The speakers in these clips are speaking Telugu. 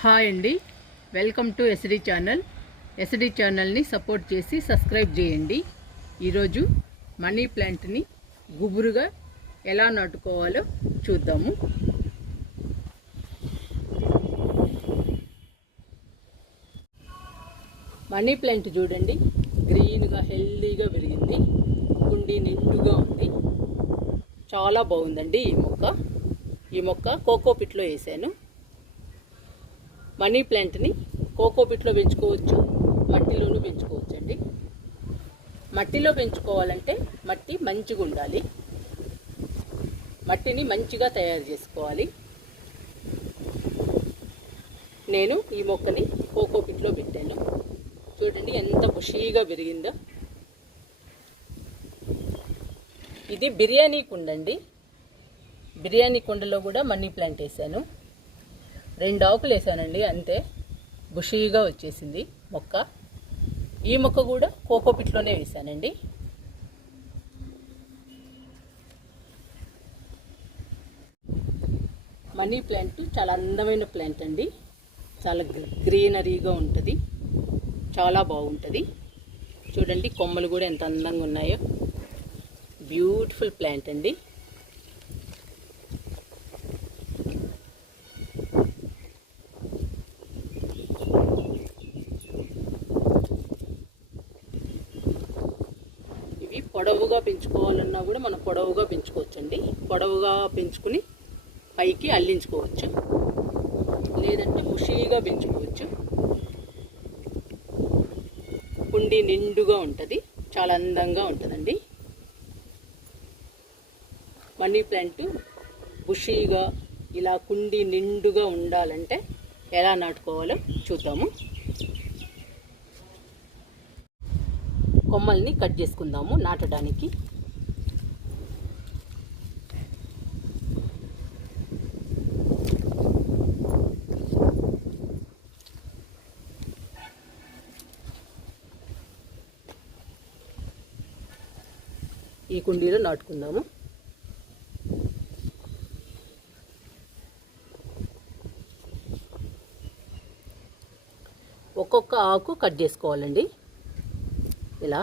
హాయ్ అండి. Welcome to SD channel. SD ఛానల్ని సపోర్ట్ చేసి సబ్స్క్రైబ్ చేయండి. ఈరోజు మనీ ప్లాంట్ని గుబురుగా ఎలా నాటుకోవాలో చూద్దాము. మనీ ప్లాంట్ చూడండి. గ్రీన్గా హెల్దీగా పెరిగింది. కుండీ నిండుగా ఉంది. చాలా బాగుందండి ఈ మొక్క. ఈ మొక్క కోకో పిట్లో వేసాను. మనీ ప్లాంట్ని కోకో పిట్లో పెంచుకోవచ్చు మట్టిలోనూ పెంచుకోవచ్చు అండి మట్టిలో పెంచుకోవాలంటే మట్టి మంచిగా ఉండాలి. మట్టిని మంచిగా తయారు చేసుకోవాలి. నేను ఈ మొక్కని కోకో పిట్లో పెట్టాను. చూడండి ఎంత ఖుషీగా పెరిగిందో ఇది బిర్యానీ కుండ అండి బిర్యానీ కుండలో కూడా మనీ ప్లాంట్ వేసాను రెండు ఆకులు వేసానండి అంతే. బుషీగా వచ్చేసింది మొక్క. ఈ మొక్క కూడా కోకోపిట్లోనే వేసానండి. మనీ ప్లాంట్ చాలా అందమైన ప్లాంట్ అండి. చాలా గ్రీనరీగా ఉంటుంది. చాలా బాగుంటుంది. చూడండి కొమ్మలు కూడా ఎంత అందంగా ఉన్నాయో. బ్యూటిఫుల్ ప్లాంట్ అండి. పొడవుగా పెంచుకోవాలన్నా కూడా మనం పొడవుగా పెంచుకోవచ్చండి. పొడవుగా పెంచుకుని పైకి అల్లించుకోవచ్చు. లేదంటే బుషీగా పెంచుకోవచ్చు. కుండి నిండుగా ఉంటుంది. చాలా అందంగా ఉంటుందండి. మనీ ప్లాంట్ బుషీగా ఇలా కుండి నిండుగా ఉండాలంటే ఎలా నాటుకోవాలో చూద్దాము. కొమ్మల్ని కట్ చేసుకుందాము నాటడానికి. ఈ కుండీలో నాటుకుందాము. ఒక్కొక్క ఆకు కట్ చేసుకోవాలండి. ఇలా.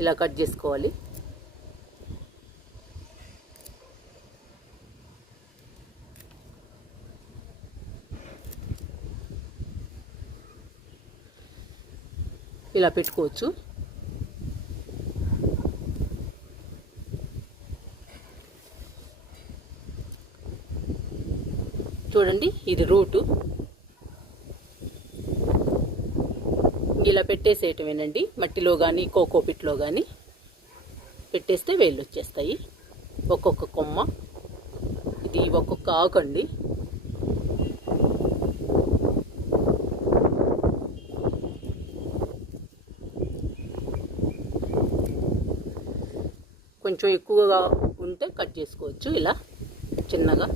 ఇలా కట్ చేసుకోవాలి. ఇలా పెట్టుకోవచ్చు. చూడండి ఇది రూటు. ఇలా పెట్టేసేయటమేనండి మట్టిలో కానీ కోకోపిట్లో కానీ పెట్టేస్తే వేళ్ళు వచ్చేస్తాయి. ఒక్కొక్క కొమ్మ. ఇది ఒక్కొక్క ఆకు అండి కొంచెం ఎక్కువగా ఉంటే కట్ చేసుకోవచ్చు ఇలా చిన్నగా.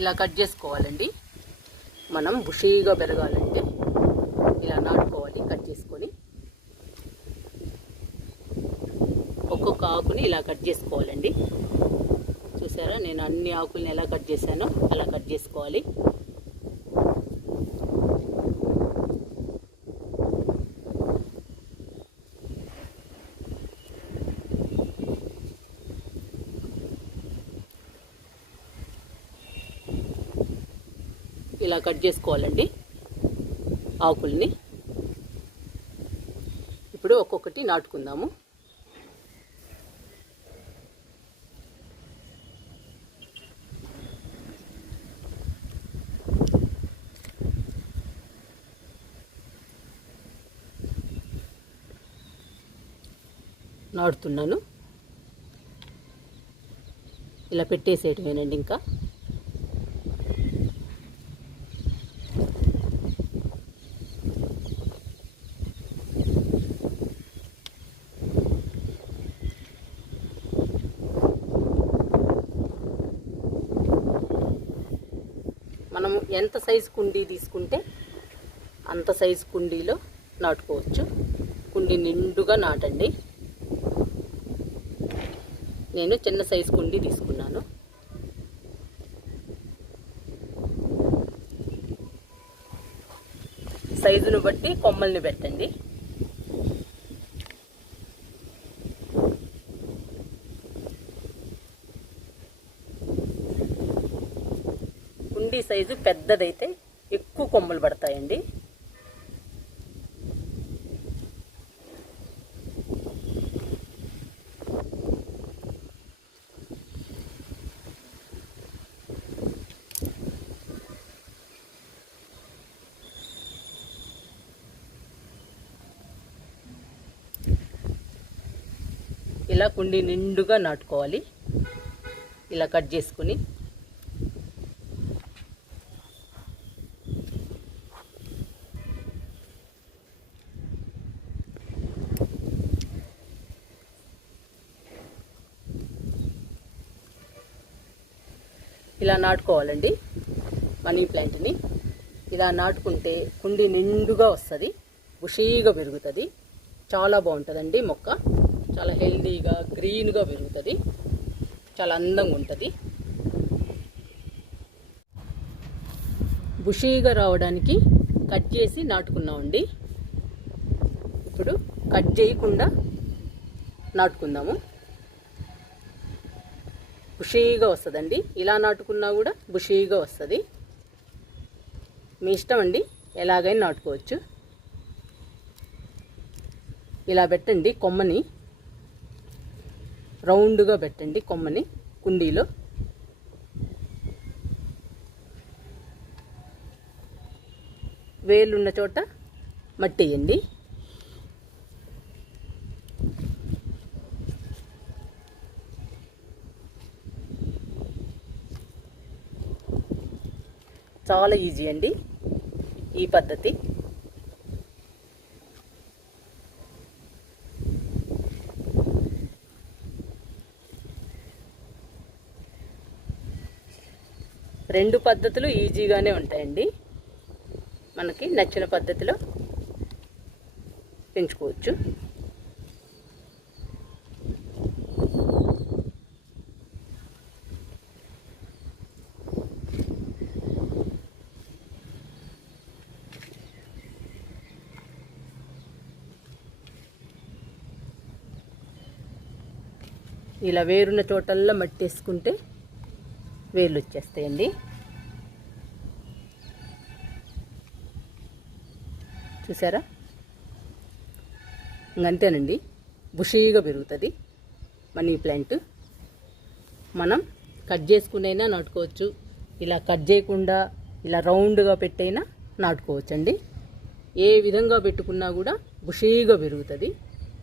ఇలా కట్ చేసుకోవాలండి. మనం బుషీగా పెరగాలంటే ఇలా నాటుకోవాలి కట్ చేసుకొని. ఒక్కొక్క ఆకుని ఇలా కట్ చేసుకోవాలండి. చూసారా? నేను అన్ని ఆకుల్ని ఎలా కట్ చేశానో అలా కట్ చేసుకోవాలి. ఇలా కట్ చేసుకోవాలండి ఆకుల్ని. ఇప్పుడు ఒక్కొక్కటి నాటుకుందాము. నాటుతున్నాను. ఇలా పెట్టేసేయటమేనండి ఇంకా. ఎంత సైజు కుండీ తీసుకుంటే అంత సైజు కుండీలో నాటుకోవచ్చు. కుండీ నిండుగా నాటండి. నేను చిన్న సైజు కుండీ తీసుకున్నాను. సైజును బట్టి కొమ్మల్ని పెట్టండి. కుండీ సైజు పెద్దదైతే ఎక్కువ కొమ్మలు పడతాయండి. ఇలా కుండీ నిండుగా నాటుకోవాలి. ఇలా కట్ చేసుకుని ఇలా నాటుకోవాలండి మనీ ప్లాంట్ని. ఇలా నాటుకుంటే కుండి నిండుగా వస్తుంది బుషీగా పెరుగుతుంది చాలా బాగుంటుందండి మొక్క. చాలా హెల్దీగా గ్రీన్గా పెరుగుతుంది చాలా అందంగా ఉంటుంది. బుషీగా రావడానికి కట్ చేసి నాటుకున్నామండి. ఇప్పుడు కట్ చేయకుండా నాటుకుందాము. బుషీగా వస్తుందండి. ఇలా నాటుకున్నా కూడా బుషీగా వస్తుంది. మీ ఇష్టం అండి? ఎలాగైనా నాటుకోవచ్చు. ఇలా పెట్టండి కొమ్మని. రౌండ్గా పెట్టండి కొమ్మని కుండీలో. వేలున్న చోట మట్టి వేయండి. చాలా ఈజీ అండి ఈ పద్ధతి. రెండు పద్ధతులు ఈజీగానే ఉంటాయండి. మనకి నచ్చిన పద్ధతిలో పెంచుకోవచ్చు. ఇలా వేరున్న చోటల్లో మట్టి వేసుకుంటే వేర్లు వచ్చేస్తాయండి చూసారా? ఇంకంతేనండి. బుషీగా పెరుగుతుంది మనీ ప్లాంట్. మనం కట్ చేసుకునైనా నాటుకోవచ్చు. ఇలా కట్ చేయకుండా ఇలా రౌండ్గా పెట్టైనా నాటుకోవచ్చు అండి ఏ విధంగా పెట్టుకున్నా కూడా బుషీగా పెరుగుతుంది.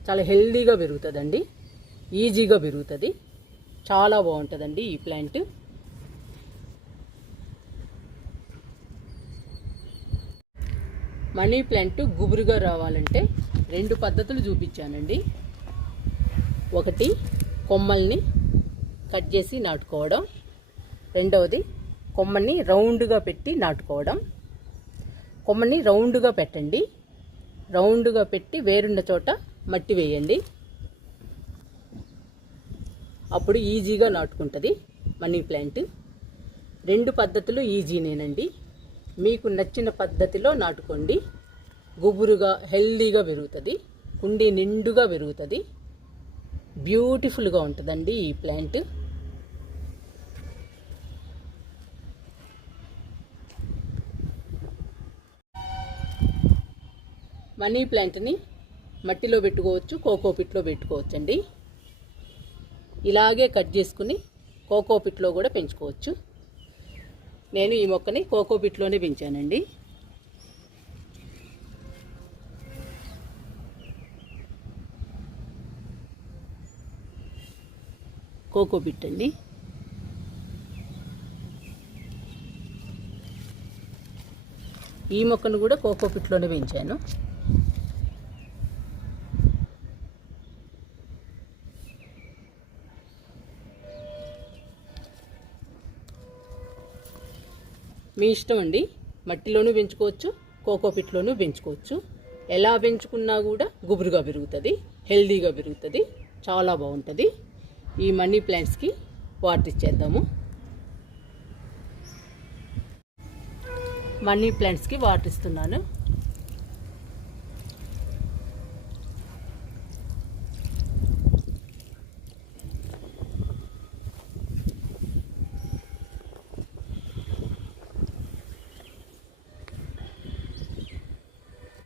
చాలా హెల్దీగా పెరుగుతుందండి. ఈజీగా పెరుగుతుంది. చాలా బాగుంటుందండి ఈ ప్లాంట్. మనీ ప్లాంట్ గుబురుగా రావాలంటే రెండు పద్ధతులు చూపించానండి. ఒకటి కొమ్మల్ని కట్ చేసి నాటుకోవడం. రెండవది కొమ్మని రౌండ్గా పెట్టి నాటుకోవడం. కొమ్మని రౌండ్గా పెట్టండి. రౌండ్గా పెట్టి వేరున్న చోట మట్టి వేయండి. అప్పుడు ఈజీగా నాటుకుంటుంది మనీ ప్లాంట్. రెండు పద్ధతులు ఈజీనేనండి మీకు నచ్చిన పద్ధతిలో నాటుకోండి. గుబురుగా హెల్దీగా పెరుగుతుంది. కుండీ నిండుగా పెరుగుతుంది. బ్యూటిఫుల్గా ఉంటుందండి ఈ ప్లాంట్. మనీ ప్లాంట్ని మట్టిలో పెట్టుకోవచ్చు కోకో పిట్లో పెట్టుకోవచ్చండి. ఇలాగే కట్ చేసుకుని కోకో పిట్లో కూడా పెంచుకోవచ్చు. నేను ఈ మొక్కని కోకో పిట్లోనే పెంచానండి. కోకో పిట్ అండి. ఈ మొక్కను కూడా కోకో పిట్లోనే పెంచాను. మీ ఇష్టం అండి. మట్టిలోనూ పెంచుకోవచ్చు కోకోపిట్లోనూ పెంచుకోవచ్చు. ఎలా పెంచుకున్నా కూడా గుబురుగా పెరుగుతుంది హెల్దీగా పెరుగుతుంది చాలా బాగుంటుంది. ఈ మనీ ప్లాంట్స్కి వాటర్ ఇచ్చేద్దాము. మనీ ప్లాంట్స్కి వాటర్ ఇస్తున్నాను.